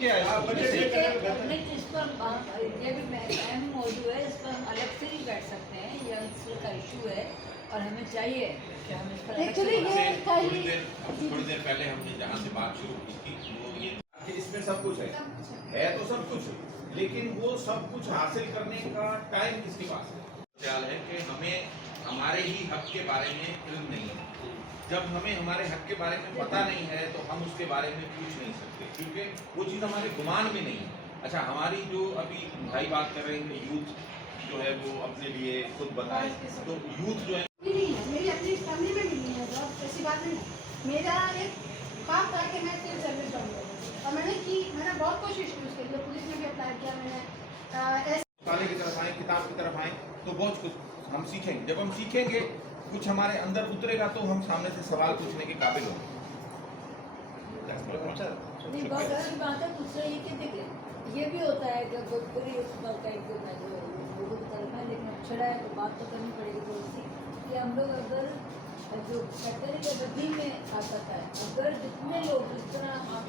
क्या है? इस पर ये भी अहम मौजूद है, इस पर हम अलग से ही बैठ सकते हैं। ये अंतर का इशू है और हमें चाहिए कि हम इस पर अलग से Actually, बात ये थोड़ी देर पहले हमने जहाँ से बात शुरू की थी वो ये कि इसमें सब कुछ है तो सब कुछ, लेकिन वो सब कुछ हासिल करने का टाइम किसके पास है? ख्याल है कि हमें हमारे ही हक के बारे में इल्म नहीं है। जब हमें हमारे हक के बारे में पता नहीं है तो हम उसके बारे में पूछ नहीं सकते, क्योंकि वो चीज़ हमारे गुमान में नहीं है। अच्छा, हमारी जो अभी भाई बात कर रहे हैं यूथ जो है वो अपने लिए खुद बताए, तो यूथ जो है नहीं है, मेरी अपनी फैमिली में भी नहीं है जॉब, ऐसी बात नहीं है। मेरा एक ख्वाब था कि मैं सिविल सर्विस बनूँ और मैंने बहुत कोशिश की उसके लिए, पुलिस में भी अप्लाई किया मैंने। ताले की तरफ आए, किताब की तरफ आए तो बहुत कुछ हम सीखेंगे। जब हम सीखेंगे, कुछ हमारे अंदर उतरेगा तो हम सामने से सवाल पूछने के काबिल होंगे। नहीं, बहुत अच्छी बात है। दूसरा ये कि देखिए ये भी होता है कि पूरी उस बात का एक लोगों की तरफ है, लेकिन अक्षरा है तो बात तो करनी पड़ेगी थोड़ी सी कि हम लोग अगर जो कहते हैं कि गद्दी में ताकत है, अगर जितने लोग जिस तरह आप